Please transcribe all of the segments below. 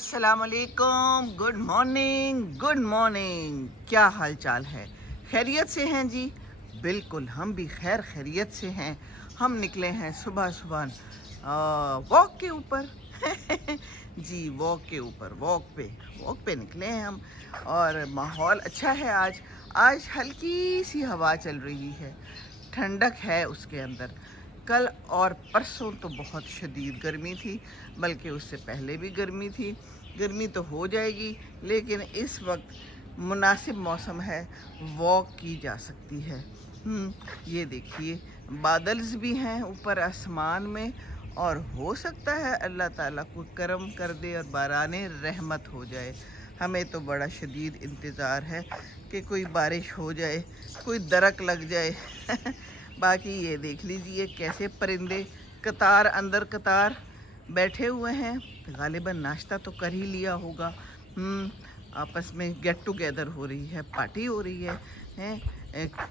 अस्सलाम वालेकुम, good morning. क्या हाल चाल है? खैरियत से हैं जी? बिल्कुल, हम भी खैरियत से हैं। हम निकले हैं सुबह सुबह वॉक के ऊपर जी, वॉक पे निकले हैं हम। और माहौल अच्छा है। आज हल्की सी हवा चल रही है, ठंडक है उसके अंदर। कल और परसों तो बहुत शदीद गर्मी थी, बल्कि उससे पहले भी गर्मी थी। गर्मी तो हो जाएगी, लेकिन इस वक्त मुनासिब मौसम है, वॉक की जा सकती है। ये देखिए, बादल्स भी हैं ऊपर आसमान में, और हो सकता है अल्लाह ताला को करम कर दे और बाराने रहमत हो जाए। हमें तो बड़ा शदीद इंतज़ार है कि कोई बारिश हो जाए, कोई दरक लग जाए बाकी ये देख लीजिए कैसे परिंदे कतार अंदर कतार बैठे हुए हैं। गालिबन नाश्ता तो कर ही लिया होगा। आपस में गेट टुगेदर हो रही है, पार्टी हो रही है।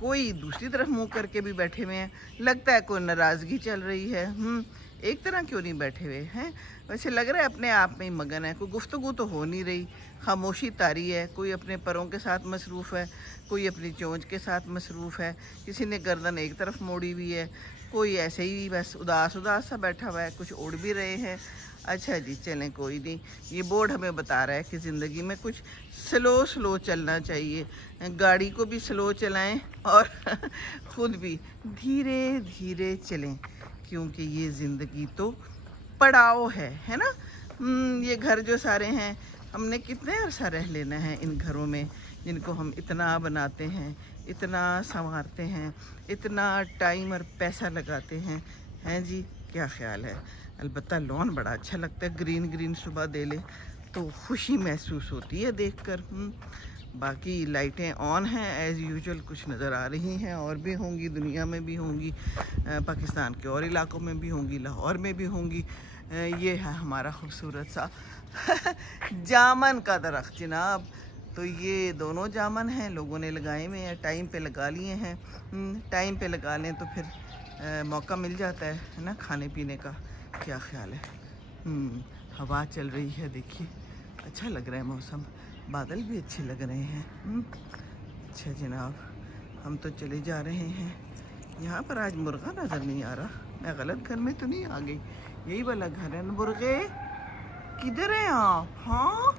कोई दूसरी तरफ मुंह करके भी बैठे हुए हैं, लगता है कोई नाराज़गी चल रही है। एक तरह क्यों नहीं बैठे हुए हैं? वैसे लग रहा है अपने आप में ही मगन है, कोई गुफ्तगू तो हो नहीं रही, खामोशी तारी है। कोई अपने परों के साथ मसरूफ़ है, कोई अपनी चोंच के साथ मसरूफ़ है, किसी ने गर्दन एक तरफ मोड़ी हुई है, कोई ऐसे ही बस उदास सा बैठा हुआ है। कुछ उड़ भी रहे हैं। अच्छा जी, चलें कोई नहीं। ये बोर्ड हमें बता रहा है कि ज़िंदगी में कुछ स्लो चलना चाहिए। गाड़ी को भी स्लो चलाएं और ख़ुद भी धीरे धीरे चलें, क्योंकि ये ज़िंदगी तो पड़ाव है ना। ये घर जो सारे हैं, हमने कितने अरसा रह लेना है इन घरों में, जिनको हम इतना बनाते हैं, इतना संवारते हैं, इतना टाइम और पैसा लगाते हैं जी। क्या ख्याल है? अलबत्ता लॉन बड़ा अच्छा लगता है, ग्रीन सुबह दे ले तो खुशी महसूस होती है देखकर। बाकी लाइटें ऑन हैं एज़ यूजुअल, कुछ नज़र आ रही हैं, और भी होंगी, दुनिया में भी होंगी, पाकिस्तान के और इलाकों में भी होंगी, लाहौर में भी होंगी। ये है हमारा खूबसूरत सा जामन का दरख्त जनाब। तो ये दोनों जामन हैं, लोगों ने लगाए हुए हैं, टाइम पे लगा लिए हैं। टाइम पे लगा लें तो फिर मौका मिल जाता है ना खाने पीने का। क्या ख्याल है? हवा चल रही है, देखिए अच्छा लग रहा है मौसम, बादल भी अच्छे लग रहे हैं। अच्छा जनाब, हम तो चले जा रहे हैं। यहाँ पर आज मुर्गा नज़र नहीं आ रहा, मैं गलत घर में तो नहीं आ गई? यही वाला घर है ना। मुर्गे किधर हैं आप? हाँ,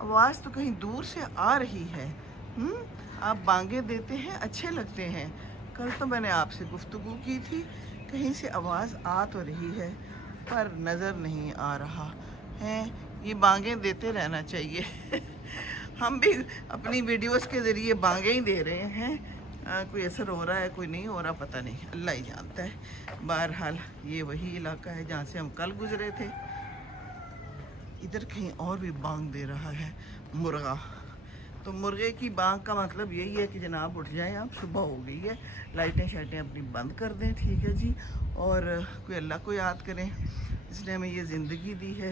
आवाज़ तो कहीं दूर से आ रही है। आप बांगे देते हैं, अच्छे लगते हैं। कल तो मैंने आपसे गुफ्तगू की थी, कहीं से आवाज़ आ तो रही है पर नज़र नहीं आ रहा है। ये बांगे देते रहना चाहिए हम भी अपनी वीडियोस के ज़रिए बांगे ही दे रहे हैं। कोई असर हो रहा है, कोई नहीं हो रहा, पता नहीं, अल्लाह ही जानता है। बहरहाल ये वही इलाका है जहाँ से हम कल गुजरे थे। इधर कहीं और भी बांग दे रहा है मुर्गा। तो मुर्गे की बांग का मतलब यही है कि जनाब उठ जाएं, आप, सुबह हो गई है, लाइटें शाइटें अपनी बंद कर दें, ठीक है जी। और कोई अल्लाह को याद करें, इसने हमें ये ज़िंदगी दी है।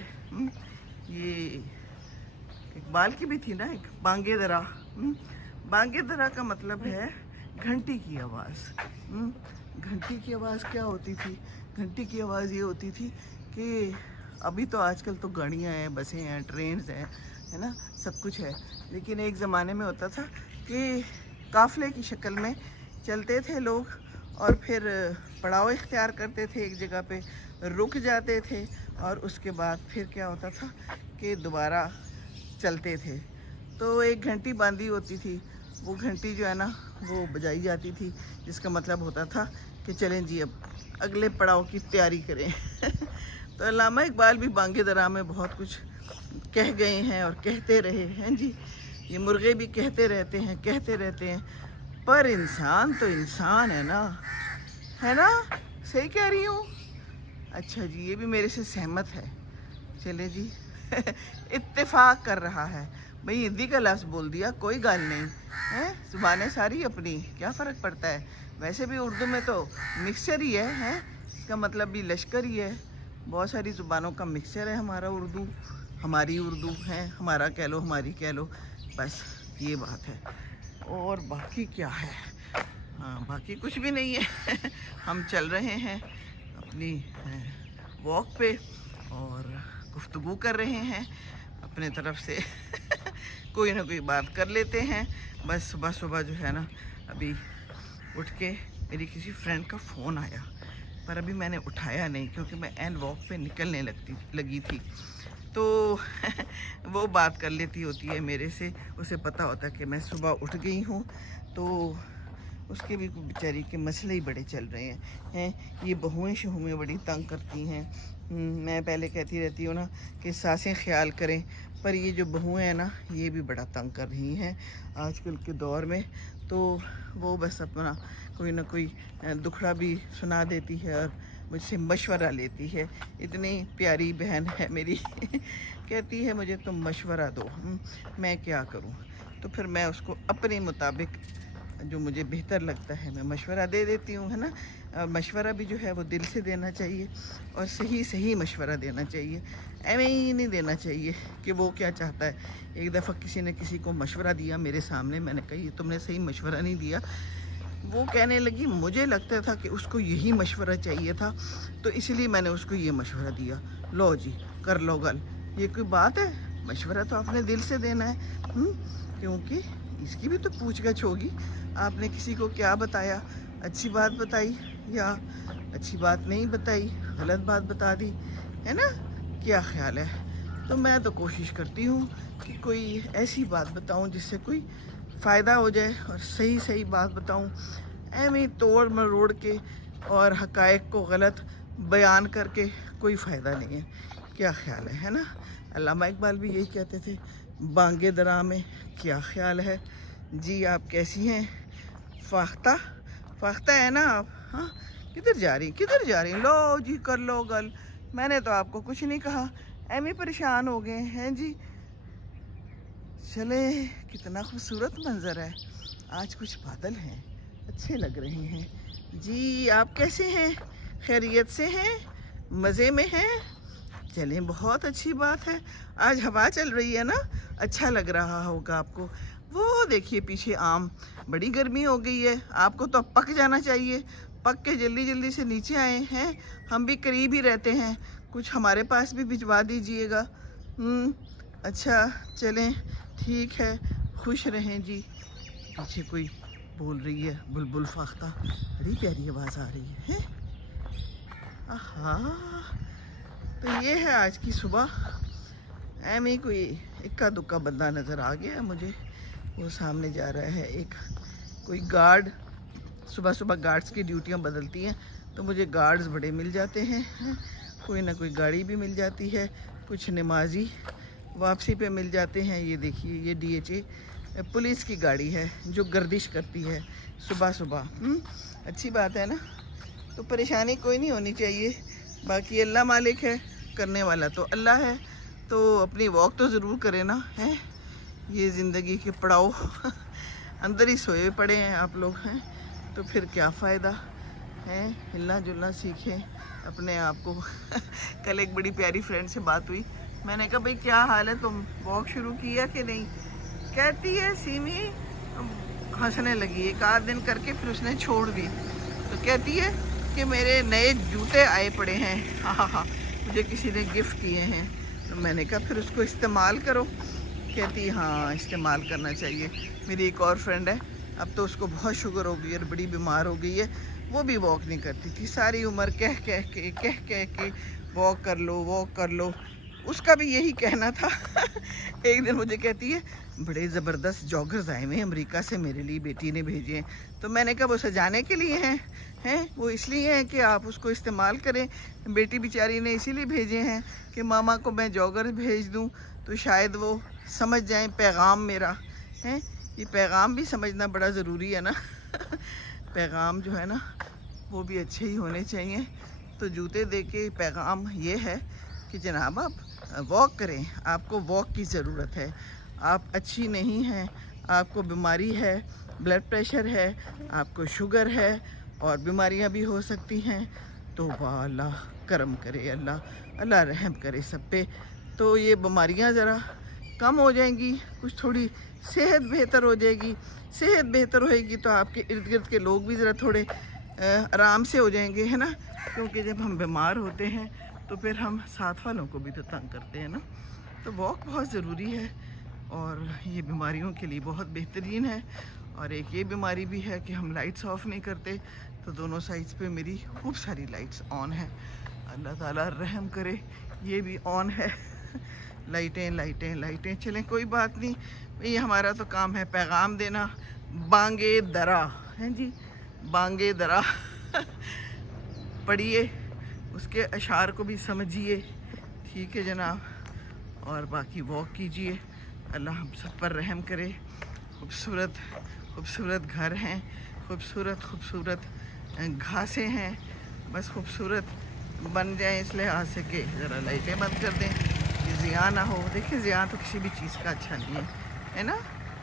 ये इकबाल की भी थी ना एक, बांगे दरा। बांगे दरा का मतलब है घंटी की आवाज़। घंटी की आवाज़ क्या होती थी? घंटी की आवाज़ ये होती थी कि अभी तो आजकल तो गाड़ियाँ हैं, बसें हैं, ट्रेन्स हैं, है ना, सब कुछ है। लेकिन एक ज़माने में होता था कि काफ़िले की शक्ल में चलते थे लोग, और फिर पड़ाव इख्तियार करते थे, एक जगह पे रुक जाते थे, और उसके बाद फिर क्या होता था कि दोबारा चलते थे। तो एक घंटी बांधी होती थी, वो घंटी जो है ना वो बजाई जाती थी, जिसका मतलब होता था कि चलें जी अब अगले पड़ाव की तैयारी करें तो अल्लामा इकबाल भी बांगे दरा में बहुत कुछ कह गए हैं और कहते रहे हैं जी। ये मुर्गे भी कहते रहते हैं, पर इंसान तो इंसान है ना सही कह रही हूँ? अच्छा जी, ये भी मेरे से सहमत है। चले जी इत्तेफाक कर रहा है भाई, हिंदी का लफ्ज़ बोल दिया, कोई गल नहीं है, ज़ुबानें सारी अपनी, क्या फ़र्क पड़ता है। वैसे भी उर्दू में तो मिक्सचर ही है, इसका मतलब भी लश्कर ही है। बहुत सारी ज़ुबानों का मिक्सचर है हमारा उर्दू, हमारी उर्दू है, हमारा कह लो, हमारी कह लो, बस ये बात है। और बाकी क्या है? हाँ, बाकी कुछ भी नहीं है हम चल रहे हैं अपनी वॉक पे और गुफ्तगू कर रहे हैं। अपने तरफ से कोई ना कोई बात कर लेते हैं। बस सुबह सुबह जो है ना, अभी उठ के मेरी किसी फ्रेंड का फ़ोन आया, पर अभी मैंने उठाया नहीं क्योंकि मैं एंड वॉक पे निकलने लगी थी। तो वो बात कर लेती होती है मेरे से, उसे पता होता है कि मैं सुबह उठ गई हूँ, तो उसके भी बेचारी के मसले ही बड़े चल रहे हैं। ये बहुएं शहुएं बड़ी तंग करती हैं। मैं पहले कहती रहती हूँ ना कि सासें ख्याल करें, पर ये जो बहुएं हैं ना, ये भी बड़ा तंग कर रही हैं आजकल के दौर में। तो वो बस अपना कोई ना कोई दुखड़ा भी सुना देती है और मुझसे मशवरा लेती है। इतनी प्यारी बहन है मेरी कहती है मुझे तुम मशवरा दो, मैं क्या करूं। तो फिर मैं उसको अपने मुताबिक जो मुझे बेहतर लगता है मैं मशवरा दे देती हूँ, है ना। और मशवरा भी जो है वो दिल से देना चाहिए और सही मशवरा देना चाहिए। ऐਵੇਂ ही नहीं देना चाहिए कि वो क्या चाहता है। एक दफ़ा किसी ने किसी को मशवरा दिया मेरे सामने, मैंने कहा ये तुमने सही मशवरा नहीं दिया। वो कहने लगी मुझे लगता था कि उसको यही मशवरा चाहिए था, तो इसलिए मैंने उसको ये मशवरा दिया। लो जी कर लो गल, ये कोई बात है? मशवरा तो अपने दिल से देना है, क्योंकि इसकी भी तो पूछगछ होगी। आपने किसी को क्या बताया, अच्छी बात बताई या अच्छी बात नहीं बताई, गलत बात बता दी, है ना, क्या ख्याल है। तो मैं तो कोशिश करती हूँ कि कोई ऐसी बात बताऊँ जिससे कोई फ़ायदा हो जाए और सही बात बताऊँ। ऐਵੇਂ तोड़ मरोड़ के और हक़ाइक़ को गलत बयान करके कोई फ़ायदा नहीं है। क्या ख्याल है ना। अल्लामा इकबाल भी यही कहते थे, बांगे दरा में क्या ख्याल है। जी आप कैसी हैं? फाख्ता है ना आप? हाँ, किधर जा रही? लो जी कर लो गल, मैंने तो आपको कुछ नहीं कहा, ऐਵੇਂ परेशान हो गए हैं जी। चले, कितना खूबसूरत मंज़र है। आज कुछ बादल हैं, अच्छे लग रहे हैं। जी आप कैसे हैं? खैरियत से हैं? मज़े में हैं? चलें, बहुत अच्छी बात है। आज हवा चल रही है ना, अच्छा लग रहा होगा आपको। वो देखिए पीछे आम, बड़ी गर्मी हो गई है, आपको तो अब पक जाना चाहिए। पक के जल्दी से नीचे आए हैं। हम भी करीब ही रहते हैं, कुछ हमारे पास भी भिजवा दीजिएगा। अच्छा चलें, ठीक है, खुश रहें जी। पीछे कोई बोल रही है, बुलबुल फाख्ता, बड़ी प्यारी आवाज़ आ रही है। आहा, तो ये है आज की सुबह। ऐਵੇਂ कोई इक्का दुक्का बंदा नज़र आ गया मुझे, वो सामने जा रहा है एक कोई गार्ड। सुबह गार्ड्स की ड्यूटियाँ बदलती हैं, तो मुझे गार्ड्स बड़े मिल जाते हैं। कोई ना कोई गाड़ी भी मिल जाती है, कुछ नमाजी वापसी पे मिल जाते हैं। ये देखिए, ये DHA पुलिस की गाड़ी है जो गर्दिश करती है सुबह। अच्छी बात है ना। तो परेशानी कोई नहीं होनी चाहिए, बाकी अल्लाह मालिक है, करने वाला तो अल्लाह है। तो अपनी वॉक तो ज़रूर करें ना, है। ये ज़िंदगी के पड़ाव अंदर ही सोए पड़े हैं आप लोग, हैं, तो फिर क्या फ़ायदा है। हिलना जुलना सीखें अपने आप को। कल एक बड़ी प्यारी फ्रेंड से बात हुई, मैंने कहा भाई क्या हाल है, तुम वॉक शुरू किया कि नहीं? कहती है सीमी, हंसने लगी। एक आध दिन करके फिर उसने छोड़ दी। तो कहती है कि मेरे नए जूते आए पड़े हैं, हाँ, मुझे किसी ने गिफ्ट किए हैं। तो मैंने कहा फिर उसको इस्तेमाल करो। कहती हाँ इस्तेमाल करना चाहिए। मेरी एक और फ्रेंड है, अब तो उसको बहुत शुगर हो गई है और बड़ी बीमार हो गई है। वो भी वॉक नहीं करती थी, सारी उम्र कह के वॉक कर लो। उसका भी यही कहना था। एक दिन मुझे कहती है बड़े ज़बरदस्त जॉगर्स आए हुए हैं अमेरिका से, मेरे लिए बेटी ने भेजे हैं। तो मैंने कहा वो सजाने के लिए हैं, वो इसलिए हैं कि आप उसको इस्तेमाल करें। बेटी बेचारी ने इसीलिए भेजे हैं कि मामा को मैं जॉगर्स भेज दूं तो शायद वो समझ जाएं पैगाम मेरा, है। ये पैगाम भी समझना बड़ा ज़रूरी है ना। पैगाम जो है ना वो भी अच्छे ही होने चाहिए। तो जूते दे के पैगाम ये है कि जनाब आप वॉक करें, आपको वॉक की ज़रूरत है। आप अच्छी नहीं हैं, आपको बीमारी है, ब्लड प्रेशर है, आपको शुगर है और बीमारियां भी हो सकती हैं। तो वाह अल्लाह करम करे, अल्लाह रहम करे सब पे। तो ये बीमारियां ज़रा कम हो जाएंगी, कुछ थोड़ी सेहत बेहतर हो जाएगी। सेहत बेहतर होएगी तो आपके इर्द गिर्द के लोग भी ज़रा थोड़े आराम से हो जाएंगे, है ना। क्योंकि जब हम बीमार होते हैं तो फिर हम साथ वालों को भी तो तंग करते हैं ना। तो वॉक बहुत ज़रूरी है और ये बीमारियों के लिए बहुत बेहतरीन है। और एक ये बीमारी भी है कि हम लाइट्स ऑफ नहीं करते, तो दोनों साइड्स पे मेरी खूब सारी लाइट्स ऑन है। अल्लाह ताला रहम करे, ये भी ऑन है। लाइटें लाइटें लाइटें चलें, कोई बात नहीं, ये हमारा तो काम है पैगाम देना। बांगे दरा हैं जी, बांगे दरा पढ़िए, उसके अशार को भी समझिए, ठीक है जनाब। और बाकी वॉक कीजिए, अल्लाह हम सब पर रहम करे। खूबसूरत खूबसूरत घर हैं, खूबसूरत खूबसूरत घासें हैं, बस खूबसूरत बन जाए इस लिहाज से कि ज़रा लाइटें बंद कर दें कि ज़िया ना हो। देखिए ज़िया तो किसी भी चीज़ का अच्छा नहीं है ना।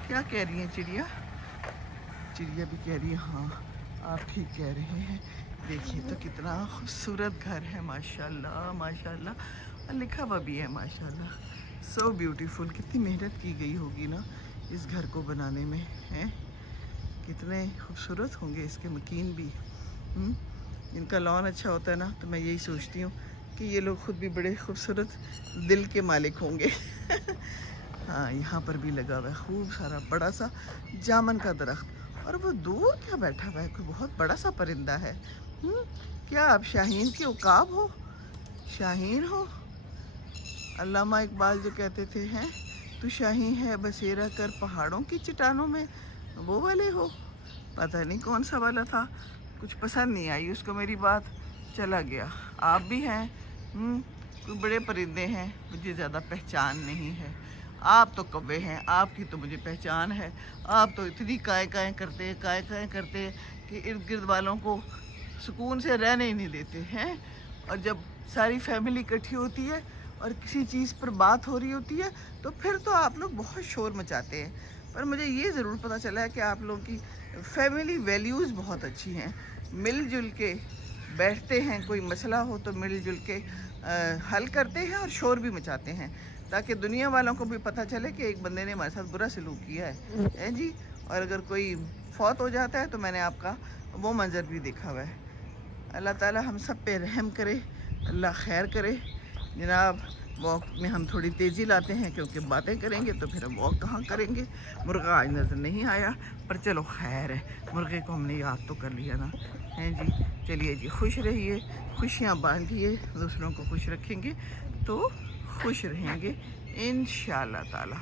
क्या कह रही हैं चिड़िया? चिड़िया भी कह रही है हाँ आप ठीक कह रहे हैं। देखिए तो कितना खूबसूरत घर है, माशाल्लाह माशाल्लाह, और लिखा हुआ भी है माशाल्लाह, सो ब्यूटीफुल। कितनी मेहनत की गई होगी ना इस घर को बनाने में, हैं? कितने खूबसूरत होंगे इसके मकीन भी। इनका लॉन अच्छा होता है ना, तो मैं यही सोचती हूँ कि ये लोग खुद भी बड़े खूबसूरत दिल के मालिक होंगे। हाँ, यहाँ पर भी लगा हुआ है खूब सारा बड़ा सा जामन का दरख्त। और वो दूर क्या बैठा हुआ है, कोई बहुत बड़ा सा परिंदा है। क्या आप शाहीन के उकाब हो? शाहीन हो? अल्लामा इकबाल जो कहते थे हैं, तू शाहीन है बसेरा कर पहाड़ों की चट्टानों में, वो वाले हो? पता नहीं कौन सा वाला था, कुछ पसंद नहीं आई उसको मेरी बात, चला गया। आप भी हैं, कोई बड़े परिंदे हैं, मुझे ज़्यादा पहचान नहीं है। आप तो कौवे हैं, आपकी तो मुझे पहचान है। आप तो इतनी काय काय करते कि इर्द गिर्द वालों को सुकून से रहने ही नहीं देते हैं। और जब सारी फैमिली इकट्ठी होती है और किसी चीज़ पर बात हो रही होती है तो फिर तो आप लोग बहुत शोर मचाते हैं। पर मुझे ये ज़रूर पता चला है कि आप लोगों की फैमिली वैल्यूज़ बहुत अच्छी हैं, मिलजुल के बैठते हैं, कोई मसला हो तो मिलजुल के हल करते हैं और शोर भी मचाते हैं, ताकि दुनिया वालों को भी पता चले कि एक बंदे ने हमारे साथ बुरा सलूक किया है जी। और अगर कोई फौत हो जाता है तो मैंने आपका वो मंज़र भी देखा हुआ है। अल्लाह ताला हम सब पे रहम करे, अल्लाह खैर करे जनाब। वॉक में हम थोड़ी तेज़ी लाते हैं क्योंकि बातें करेंगे तो फिर हम वॉक कहाँ करेंगे। मुर्गा आज नज़र नहीं आया, पर चलो खैर है, मुर्गे को हमने याद तो कर लिया ना, हैं जी। चलिए जी, खुश रहिए, खुशियाँ बांटिए, दूसरों को खुश रखेंगे तो खुश रहेंगे इंशाअल्लाह ताला।